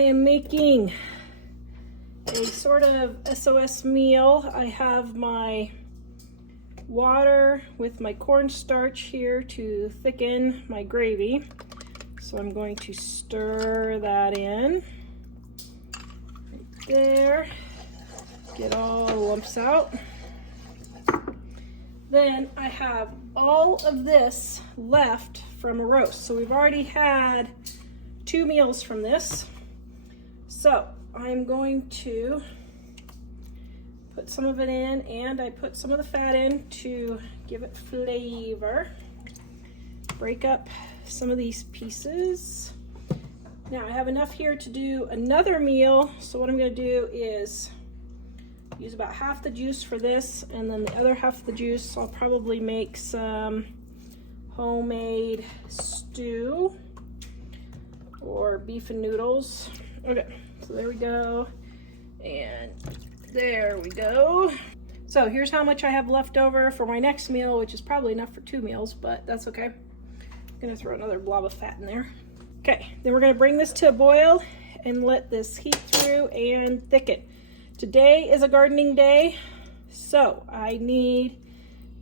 I am making a sort of SOS meal. I have my water with my cornstarch here to thicken my gravy. So I'm going to stir that in right there. Get all the lumps out. Then I have all of this left from a roast. So we've already had 2 meals from this. So I'm going to put some of it in, and I put some of the fat in to give it flavor. Break up some of these pieces. Now I have enough here to do another meal. So what I'm going to do is use about half the juice for this, and then the other half of the juice I'll probably make some homemade stew or beef and noodles. Okay, so there we go, and there we go. So here's how much I have left over for my next meal, which is probably enough for 2 meals, but that's okay. I'm gonna throw another blob of fat in there. Okay, then we're gonna bring this to a boil and let this heat through and thicken. Today is a gardening day, so I need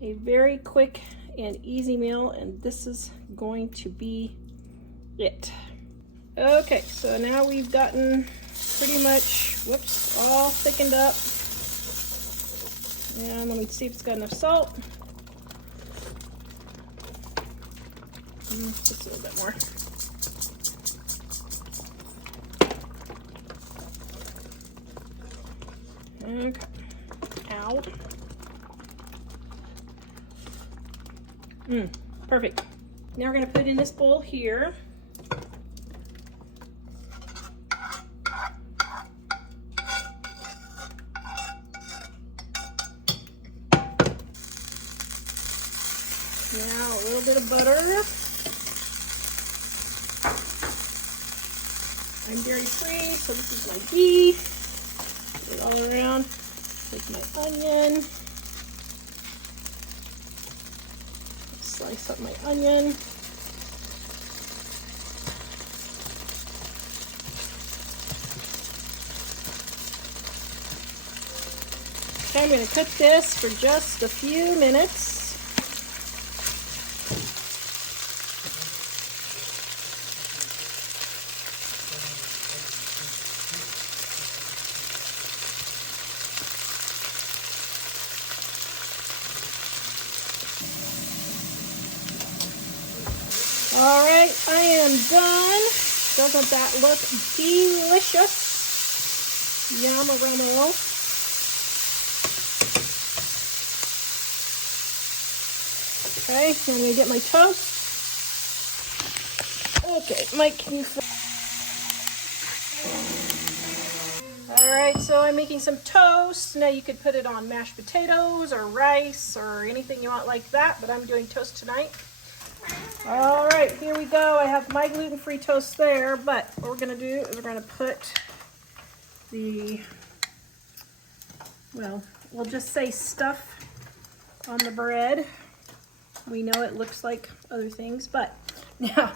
a very quick and easy meal, and this is going to be it. Okay, so now we've gotten pretty much, whoops, all thickened up. And let me see if it's got enough salt. Just a little bit more. Okay. Ow. Perfect. Now we're going to put it in this bowl here. Now a little bit of butter. I'm dairy free, so this is my ghee. Put it all around. Take my onion. Slice up my onion. Okay, I'm going to cook this for just a few minutes. All right, I am done. Doesn't that look delicious? Yum, aroma. Okay, I'm gonna get my toast. Okay, Mike, can you? All right, so I'm making some toast. Now you could put it on mashed potatoes or rice or anything you want like that, but I'm doing toast tonight. All right, here we go. I have my gluten-free toast there, but what we're gonna do is we're gonna put the, well, we'll just say stuff on the bread. We know it looks like other things, but now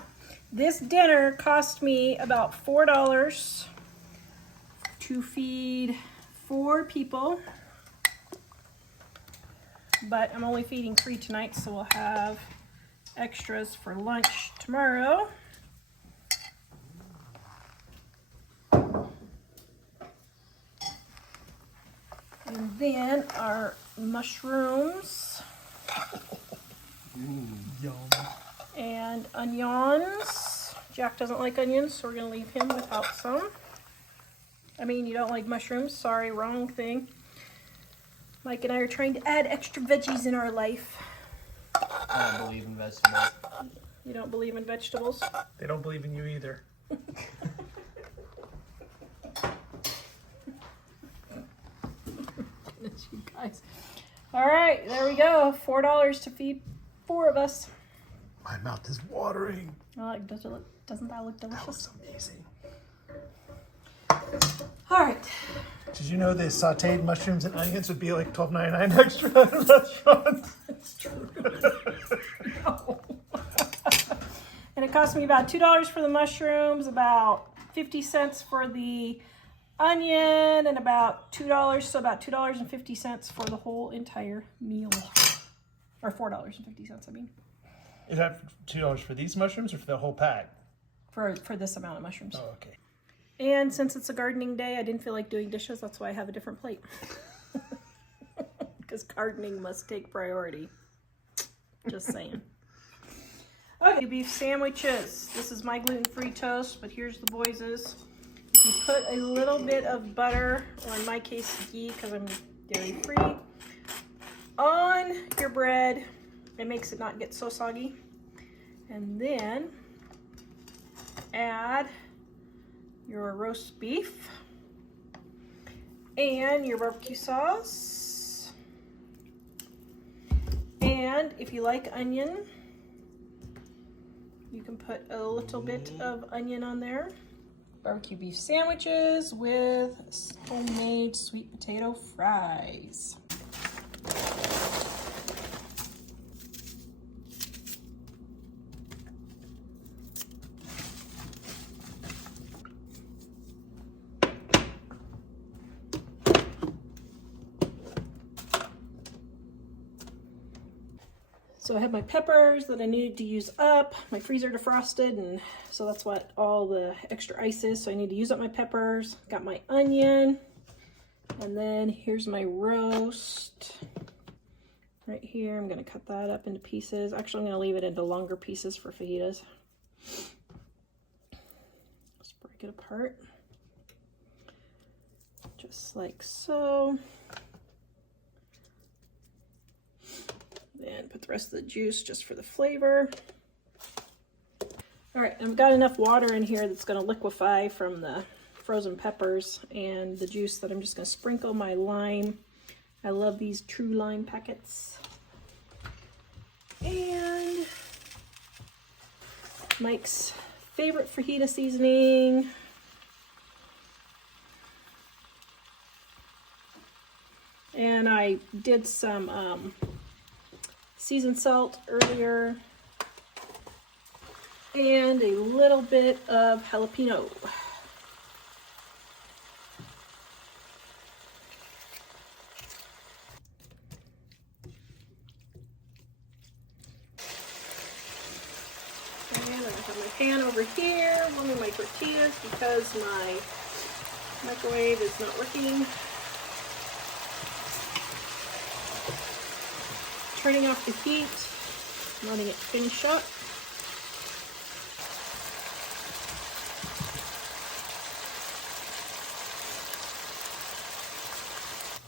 this dinner cost me about $4 to feed 4 people, but I'm only feeding 3 tonight, so we'll have extras for lunch tomorrow. And then our mushrooms. Yum. And onions. Jack doesn't like onions, so we're going to leave him without some. I mean, you don't like mushrooms. Sorry, wrong thing. Mike and I are trying to add extra veggies in our life. I don't believe in vegetables. You don't believe in vegetables? They don't believe in you either. Goodness, you guys. All right, there we go. $4 to feed 4 of us. My mouth is watering. Doesn't that look That delicious? was amazing. All right. Did you know the sauteed mushrooms and onions would be like $12.99 extra at a restaurant? That's true. No. And it cost me about $2 for the mushrooms, about $0.50 for the onion and about $2, so about $2.50 for the whole entire meal. Or $4.50, I mean. Is that $2 for these mushrooms or for the whole pack? For this amount of mushrooms. Oh, okay. And since it's a gardening day, I didn't feel like doing dishes. That's why I have a different plate. Because gardening must take priority. Just saying. Okay, beef sandwiches. This is my gluten-free toast, but here's the boys's. You put a little bit of butter, or in my case, ghee, because I'm dairy-free, on your bread. It makes it not get so soggy. And then add your roast beef and your barbecue sauce. And if you like onion, you can put a little bit of onion on there. Barbecue beef sandwiches with homemade sweet potato fries. So I have my peppers that I needed to use up. My freezer defrosted, and so that's what all the extra ice is. So I need to use up my peppers. Got my onion. And then here's my roast. Right here, I'm gonna cut that up into pieces. Actually, I'm gonna leave it into longer pieces for fajitas. Let's break it apart. Just like so. And put the rest of the juice just for the flavor. All right, I've got enough water in here that's gonna liquefy from the frozen peppers and the juice that I'm just gonna sprinkle my lime. I love these true lime packets. And Mike's favorite fajita seasoning. And I did some seasoned salt earlier, and a little bit of jalapeno. And I have my pan over here, warming my tortillas because my microwave is not working. Turning off the heat, letting it finish up.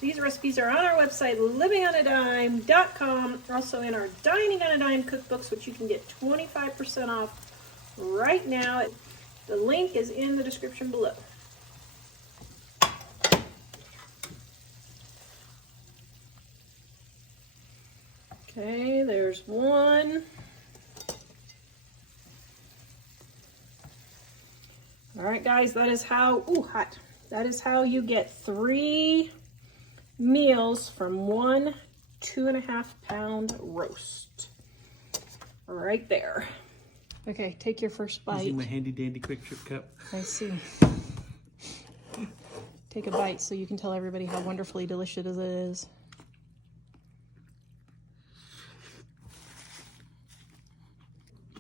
These recipes are on our website, livingonadime.com. Also in our Dining on a Dime cookbooks, which you can get 25% off right now. The link is in the description below. Okay, there's one. All right, guys, that is how, ooh, hot. That is how you get 3 meals from 1 2.5 pound roast. Right there. Okay, take your first bite. Using my handy dandy quick trip cup. I see. Take a bite so you can tell everybody how wonderfully delicious it is.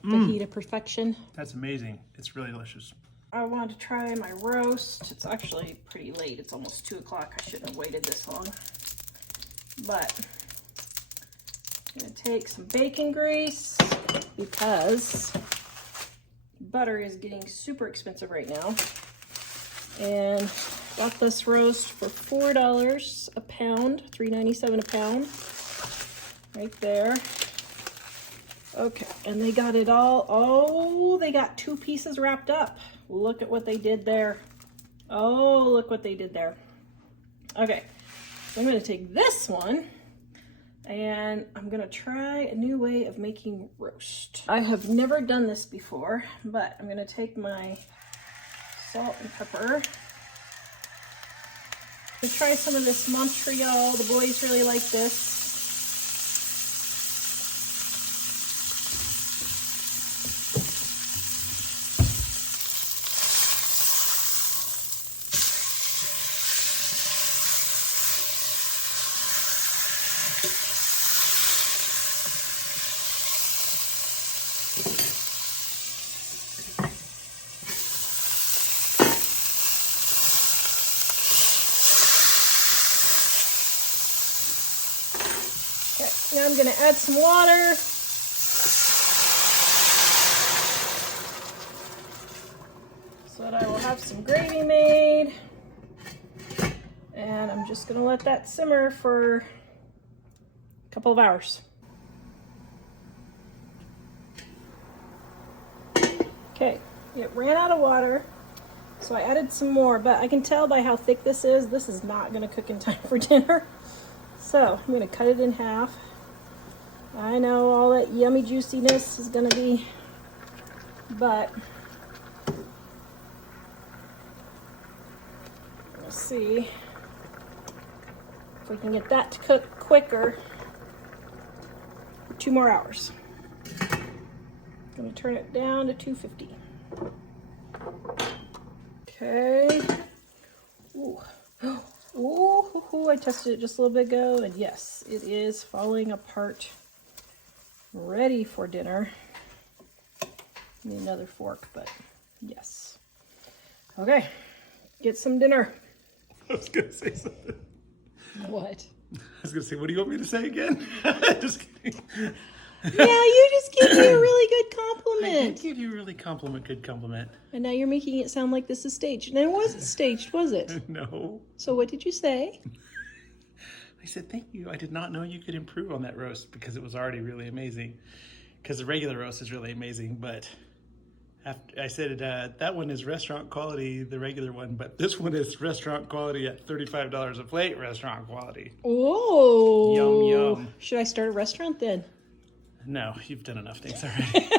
Fajita perfection. That's amazing. It's really delicious. I want to try my roast. It's actually pretty late. It's almost 2 o'clock. I shouldn't have waited this long. But I'm going to take some bacon grease because butter is getting super expensive right now. And got this roast for $4 a pound, $3.97 a pound. Right there. Okay, and they got it all, oh, they got 2 pieces wrapped up. Look at what they did there. Oh, look what they did there. Okay, so I'm gonna take this one and I'm gonna try a new way of making roast. I have never done this before, but I'm gonna take my salt and pepper. I'm gonna try some of this Montreal. The boys really like this. Now I'm going to add some water. So that I will have some gravy made. And I'm just going to let that simmer for a couple of hours. Okay, it ran out of water, so I added some more, but I can tell by how thick this is not going to cook in time for dinner. So I'm going to cut it in half. I know all that yummy juiciness is going to be, but let's see if we can get that to cook quicker for 2 more hours. I'm going to turn it down to 250. Okay. Ooh. Ooh, I tested it just a little bit ago, and yes, it is falling apart. Ready for dinner. Need another fork, but yes. Okay, get some dinner. I was gonna say something. What? I was gonna say, what do you want me to say again? Just kidding. Yeah, you just gave me a really good I compliment. did give you a really good compliment. And now you're making it sound like this is staged. And it wasn't staged, was it? No. So what did you say? I said, thank you. I did not know you could improve on that roast because it was already really amazing. Because the regular roast is really amazing, but after I said that one is restaurant quality, the regular one, but this one is restaurant quality at $35 a plate, restaurant quality. Oh. Yum, yum. Should I start a restaurant then? No, you've done enough things already.